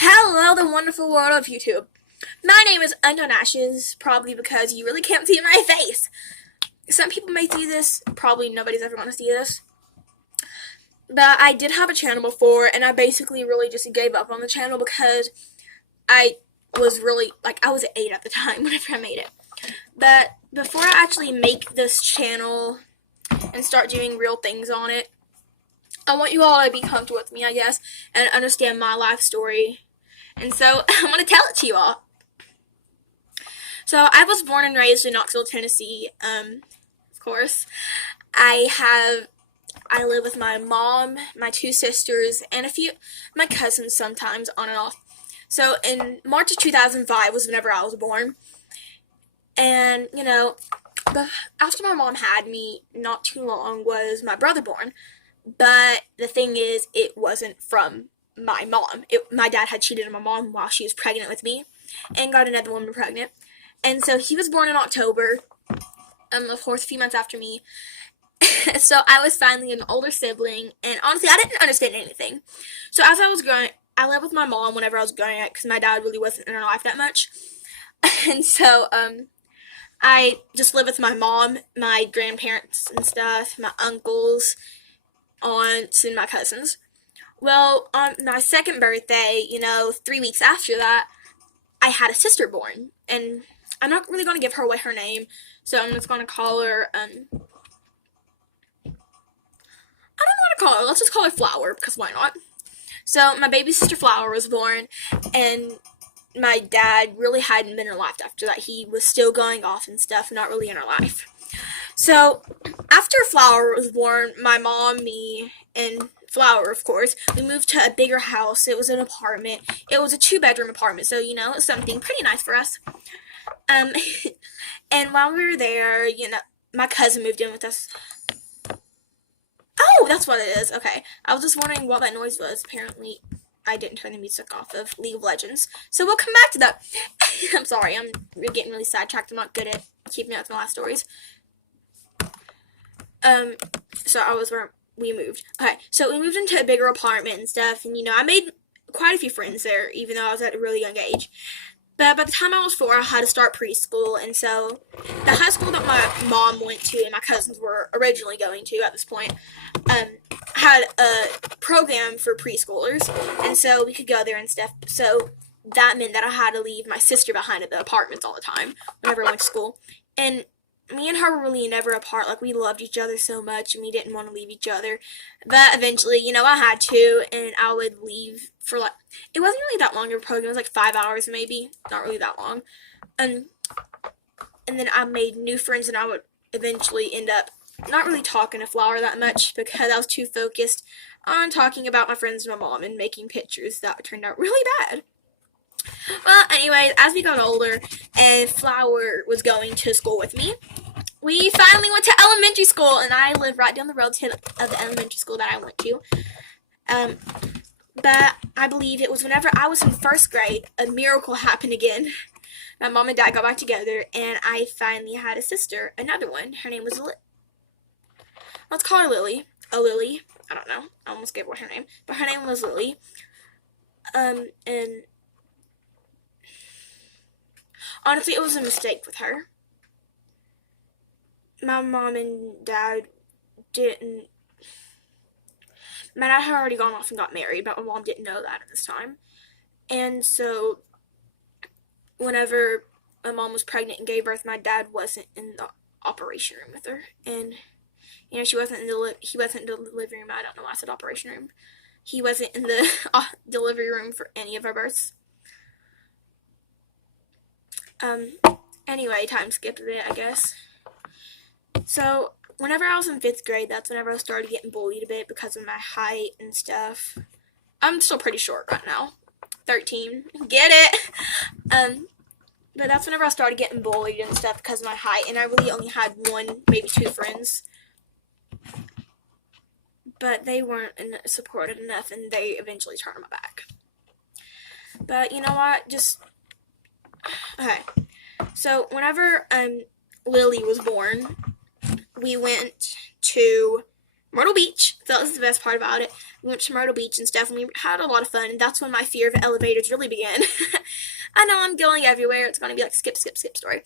Hello, the wonderful world of YouTube. My name is Unknown Ashes, probably because you really can't see my face. Some people may see this, probably nobody's ever going to see this. But I did have a channel before, and I basically really just gave up on the channel because I was really, I was 8 at the time whenever I made it. But before I actually make this channel and start doing real things on it, I want you all to be comfortable with me, I guess, and understand my life story. And so I'm going to tell it to you all. So I was born and raised in Knoxville, Tennessee. Of course, I live with my mom, my 2 sisters, and a few my cousins sometimes on and off. So in March of 2005 was whenever I was born, and after my mom had me, not too long was my brother born. But the thing is, it wasn't from my mom. My dad had cheated on my mom while she was pregnant with me, and got another woman pregnant. And so he was born in October, of course, a few months after me. So I was finally an older sibling, and honestly, I didn't understand anything. So as I was growing, I lived with my mom whenever I was growing up because my dad really wasn't in her life that much. And so I just lived with my mom, my grandparents and stuff, my uncles, aunts, and my cousins. Well, on my second birthday, 3 weeks after that, I had a sister born, and I'm not really going to give her away her name, so I'm just going to call her, I don't know what to call her, let's just call her Flower, because why not? So, my baby sister Flower was born, and my dad really hadn't been in her life after that. He was still going off and stuff, not really in her life. So, after Flower was born, my mom, me, and Flower, of course, we moved to a bigger house. It was an apartment. It was a 2-bedroom apartment, so, it was something pretty nice for us. Um, and while we were there, my cousin moved in with us. Oh, that's what it is. Okay. I was just wondering what that noise was. Apparently, I didn't turn the music off of League of Legends. So we'll come back to that. I'm sorry, I'm getting really sidetracked. I'm not good at keeping up with my last stories. So I was where we moved. Okay, so we moved into a bigger apartment and stuff, and I made quite a few friends there, even though I was at a really young age. But by the time I was 4, I had to start preschool, and so the high school that my mom went to and my cousins were originally going to at this point had a program for preschoolers, and so we could go there and stuff. So that meant that I had to leave my sister behind at the apartments all the time whenever I went to school. And me and her were really never apart. Like, we loved each other so much, and we didn't want to leave each other. But eventually, I had to, and I would leave for, it wasn't really that long of a program. It was 5 hours maybe. Not really that long. And then I made new friends, and I would eventually end up not really talking to Flower that much because I was too focused on talking about my friends and my mom and making pictures that turned out really bad. Well, anyways, as we got older and Flower was going to school with me, we finally went to elementary school, and I live right down the road of the elementary school that I went to. But I believe it was whenever I was in 1st grade, a miracle happened again. My mom and dad got back together, and I finally had a sister, another one. Her name was let's call her Lily. Lily. I don't know. I almost gave away her name, but her name was Lily. And honestly, it was a mistake with her. My mom and dad didn't. My dad had already gone off and got married, but my mom didn't know that at this time. And so, whenever my mom was pregnant and gave birth, my dad wasn't in the operation room with her, and he wasn't in the delivery room. I don't know why I said operation room. He wasn't in the delivery room for any of our births. Anyway, time skipped a bit, I guess. So, whenever I was in 5th grade, that's whenever I started getting bullied a bit because of my height and stuff. I'm still pretty short right now. 13. Get it? But that's whenever I started getting bullied and stuff because of my height, and I really only had 1, maybe 2 friends. But they weren't supportive enough, and they eventually turned my back. But you know what? Okay. So whenever Lily was born, we went to Myrtle Beach. So that was the best part about it. We went to Myrtle Beach and stuff, and we had a lot of fun. And that's when my fear of elevators really began. I know I'm going everywhere. It's going to be like skip, skip, skip story.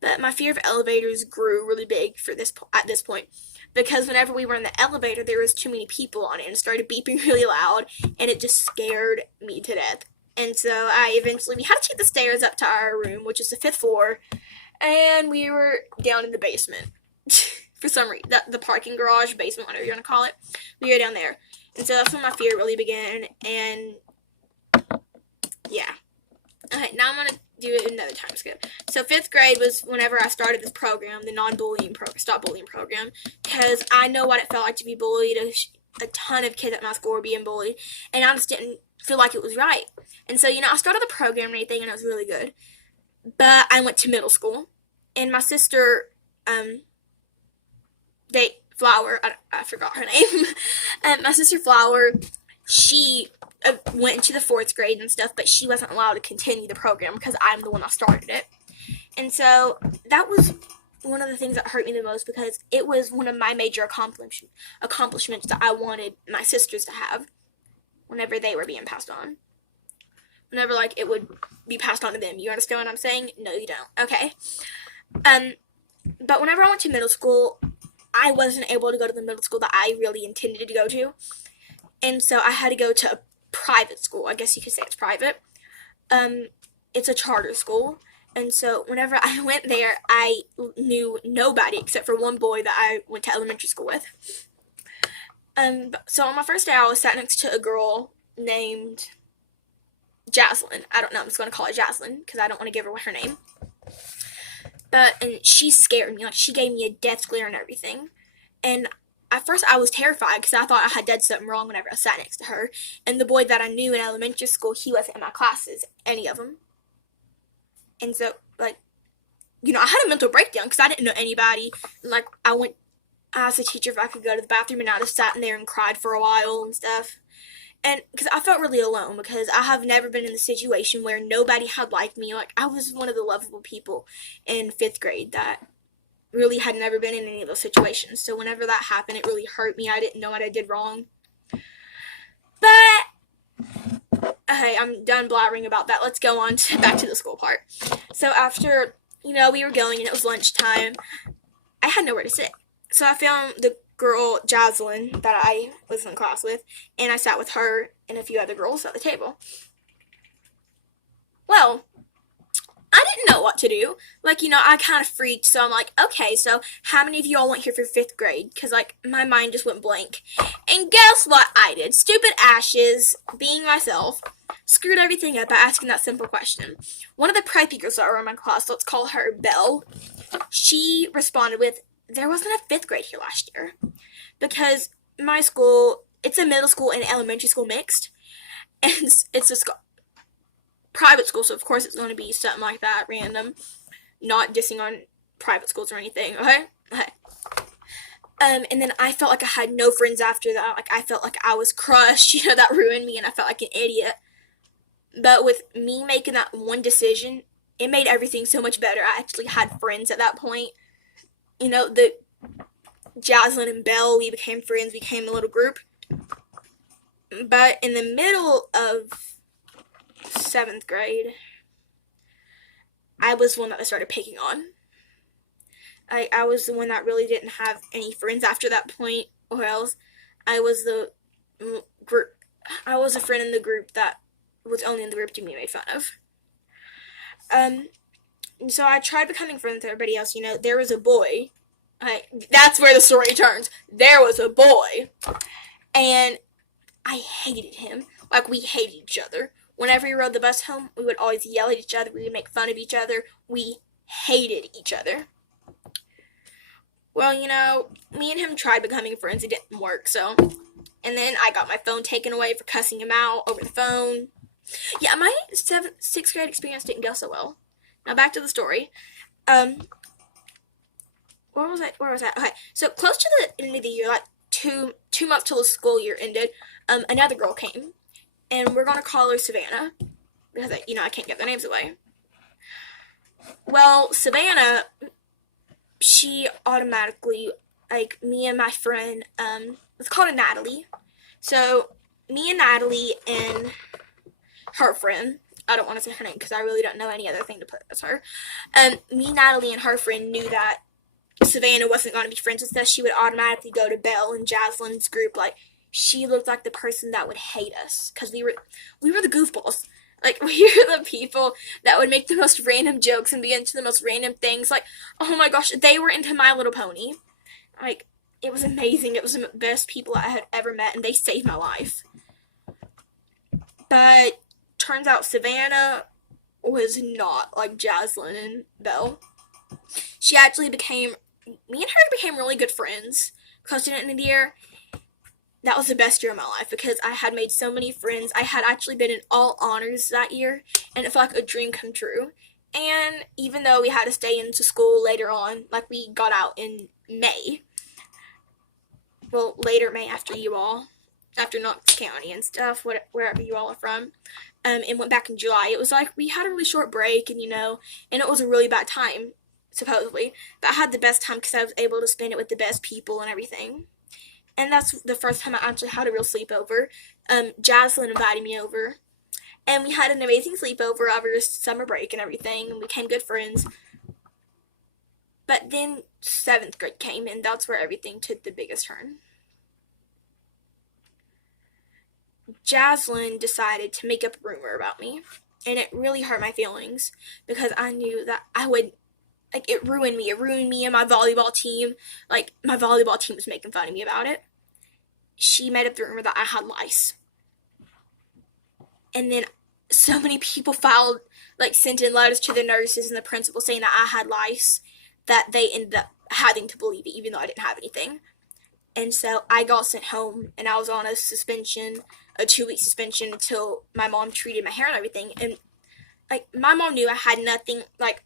But my fear of elevators grew really big at this point, because whenever we were in the elevator, there was too many people on it and it started beeping really loud, and it just scared me to death. And so we had to take the stairs up to our room, which is the fifth floor, and we were down in the basement. For some reason, the parking garage, basement, whatever you want to call it, we were down there. And so that's when my fear really began, and yeah. Okay, now I'm going to do another time skip. So 5th grade was whenever I started this program, the non-bullying stop bullying program, because I know what it felt like to be bullied. A ton of kids at my school were being bullied, and I just didn't feel like it was right. And so, I started the program and everything, and it was really good. But I went to middle school, and my sister, Flower, I forgot her name. My sister Flower, she went into the 4th grade and stuff, but she wasn't allowed to continue the program because I'm the one that started it. And so that was one of the things that hurt me the most, because it was one of my major accomplishments that I wanted my sisters to have whenever they were being passed on. Whenever, it would be passed on to them. You understand what I'm saying? No, you don't. Okay. But whenever I went to middle school, I wasn't able to go to the middle school that I really intended to go to. And so I had to go to a private school. I guess you could say it's private. It's a charter school. And so whenever I went there, I knew nobody except for one boy that I went to elementary school with. So on my first day, I was sat next to a girl named Jaslyn. I don't know. I'm just going to call her Jaslyn because I don't want to give her her name. And she scared me. She gave me a death glare and everything. And at first I was terrified because I thought I had done something wrong whenever I sat next to her. And the boy that I knew in elementary school, he wasn't in my classes, any of them. And so, I had a mental breakdown because I didn't know anybody. And, I asked the teacher if I could go to the bathroom, and I just sat in there and cried for a while and stuff. And because I felt really alone, because I have never been in the situation where nobody had liked me. I was one of the lovable people in 5th grade that really had never been in any of those situations. So whenever that happened, it really hurt me. I didn't know what I did wrong. But, okay, I'm done blabbering about that. Let's go on back to the school part. So after, we were going and it was lunchtime, I had nowhere to sit. So I found the girl, Jaslyn, that I was in class with, and I sat with her and a few other girls at the table. Well, I didn't know what to do. I kind of freaked, so I'm like, okay, so how many of you all went here for 5th grade? Because, my mind just went blank. And guess what I did? Stupid ashes, being myself, screwed everything up by asking that simple question. One of the preppy girls that were in my class, let's call her Belle, she responded with, there wasn't a 5th grade here last year. Because my school, it's a middle school and elementary school mixed. And it's a private school, so of course it's going to be something like that, random. Not dissing on private schools or anything, okay? And then I felt like I had no friends after that. I felt like I was crushed, that ruined me, and I felt like an idiot. But with me making that one decision, it made everything so much better. I actually had friends at that point. The Jaslyn and Belle, we became friends, we became a little group. But in the middle of 7th grade, I was the one that I started picking on. I was the one that really didn't have any friends after that point, or else I was a friend in the group that was only in the group to be made fun of. So I tried becoming friends with everybody else. There was a boy. That's where the story turns. There was a boy. And I hated him. We hated each other. Whenever we rode the bus home, we would always yell at each other. We would make fun of each other. We hated each other. Well, me and him tried becoming friends. It didn't work, so. And then I got my phone taken away for cussing him out over the phone. Yeah, my 6th grade experience didn't go so well. Now back to the story. Where was I? Okay, so close to the end of the year, 2 months till the school year ended, another girl came, and we're gonna call her Savannah because I can't get their names away. Well, Savannah, she automatically like me and my friend, let's call her Natalie. So me and Natalie and her friend, I don't want to say her name because I really don't know any other thing to put as her. Me, Natalie, and her friend knew that Savannah wasn't going to be friends with us. She would automatically go to Belle and Jaslyn's group. Like, she looked like the person that would hate us because we were the goofballs. Like, we were the people that would make the most random jokes and be into the most random things. Like, oh my gosh, they were into My Little Pony. Like, it was amazing. It was the best people I had ever met, and they saved my life. But turns out Savannah was not like Jaslyn and Belle. She actually me and her became really good friends close to the end of the year. That was the best year of my life because I had made so many friends. I had actually been in all honors that year, and it felt like a dream come true. And even though we had to stay into school later on, like we got out in May, well, later May after Knox County and stuff, wherever you all are from, and went back in July. It was like we had a really short break, and it was a really bad time, supposedly. But I had the best time because I was able to spend it with the best people and everything. And that's the first time I actually had a real sleepover. Jaslyn invited me over, and we had an amazing sleepover over summer break and everything, and we became good friends. But then 7th grade came, and that's where everything took the biggest turn. Jaslyn decided to make up a rumor about me, and it really hurt my feelings because I knew that I would, like, it ruined me. It ruined me and my volleyball team. Like, my volleyball team was making fun of me about it. She made up the rumor that I had lice. And then so many people sent in letters to the nurses and the principal saying that I had lice that they ended up having to believe it, even though I didn't have anything. And so I got sent home, and I was on a 2-week suspension until my mom treated my hair and everything. And, like, my mom knew I had nothing. Like,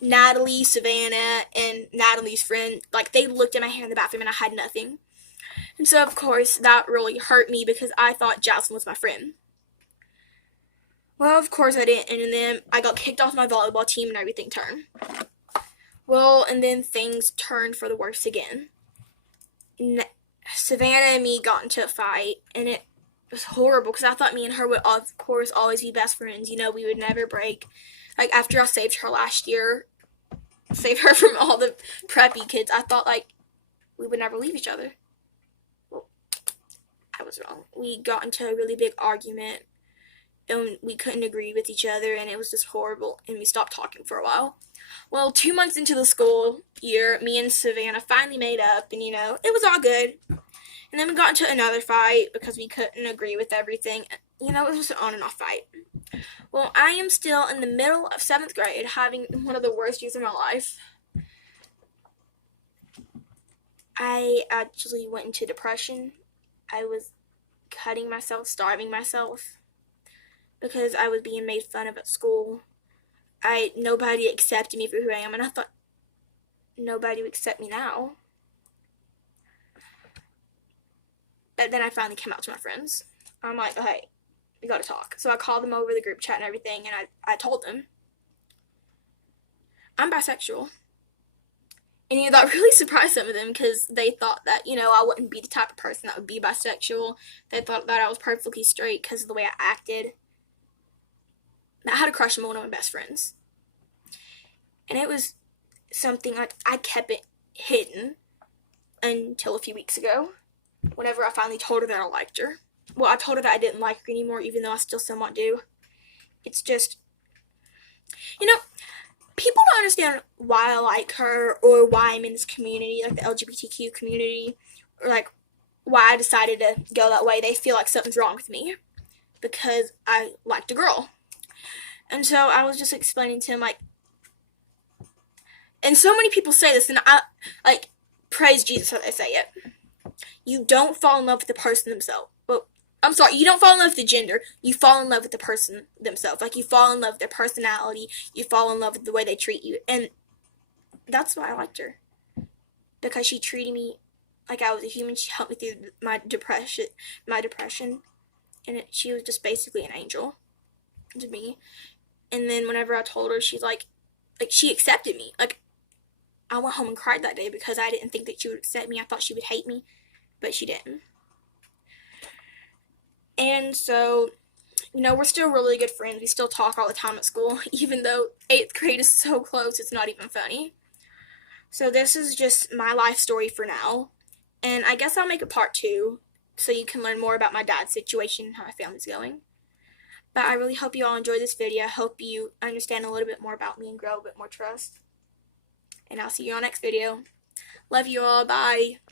Natalie, Savannah, and Natalie's friend, like, they looked at my hair in the bathroom, and I had nothing. And so, of course, that really hurt me because I thought Jaslyn was my friend. Well, of course I didn't, and then I got kicked off my volleyball team and everything turned. Well, and then things turned for the worse again. Savannah and me got into a fight, and it was horrible because I thought me and her would, of course, always be best friends. We would never break. Like, after I saved her last year, saved her from all the preppy kids, I thought, like, we would never leave each other. Well, I was wrong. We got into a really big argument, and we couldn't agree with each other, and it was just horrible, and we stopped talking for a while. Well, 2 months into the school year, me and Savannah finally made up, and, it was all good. And then we got into another fight because we couldn't agree with everything. It was just an on and off fight. Well, I am still in the middle of 7th grade, having one of the worst years of my life. I actually went into depression. I was cutting myself, starving myself, because I was being made fun of at school. Nobody accepted me for who I am, and I thought nobody would accept me now. But then I finally came out to my friends. I'm like, oh, hey, we gotta talk. So I called them over the group chat and everything, and I told them I'm bisexual. And that really surprised some of them because they thought that, I wouldn't be the type of person that would be bisexual. They thought that I was perfectly straight because of the way I acted. I had a crush on one of my best friends. And it was something like I kept it hidden until a few weeks ago, whenever I finally told her that I liked her. Well, I told her that I didn't like her anymore, even though I still somewhat do. It's just, people don't understand why I like her or why I'm in this community, like the LGBTQ community, or like why I decided to go that way. They feel like something's wrong with me because I liked a girl. And so I was just explaining to him, like, and so many people say this, and I, like, praise Jesus how they say it. You don't fall in love with the person themselves. Well, I'm sorry, you don't fall in love with the gender. You fall in love with the person themselves. Like, you fall in love with their personality. You fall in love with the way they treat you. And that's why I liked her. Because she treated me like I was a human. She helped me through my depression. And she was just basically an angel to me. And then whenever I told her, she's like she accepted me. Like, I went home and cried that day because I didn't think that she would accept me. I thought she would hate me, but she didn't. And so, we're still really good friends. We still talk all the time at school, even though 8th grade is so close, it's not even funny. So this is just my life story for now. And I guess I'll make a part 2 so you can learn more about my dad's situation and how my family's going. But I really hope you all enjoy this video. I hope you understand a little bit more about me and grow a bit more trust. And I'll see you on next video. Love you all. Bye.